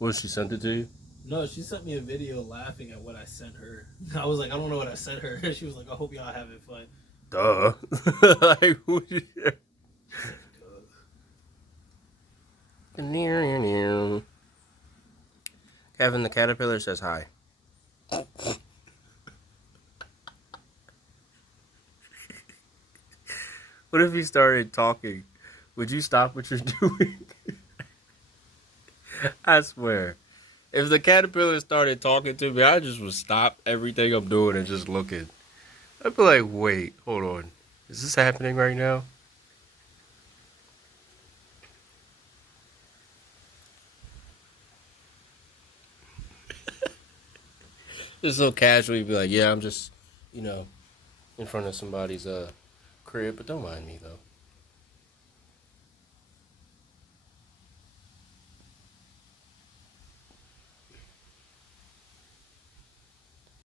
What, she sent it to you? No, she sent me a video laughing at what I sent her. I was like, I don't know what I sent her. She was like, I hope y'all having fun. Duh. Like, who you... She's like, Kevin the Caterpillar says hi. What if he started talking? Would you stop what you're doing? I swear. If the caterpillar started talking to me, I just would stop everything I'm doing and just looking. I'd be like, wait, hold on. Is this happening right now? Just so casually be like, yeah, I'm just, you know, in front of somebody's crib, but don't mind me though.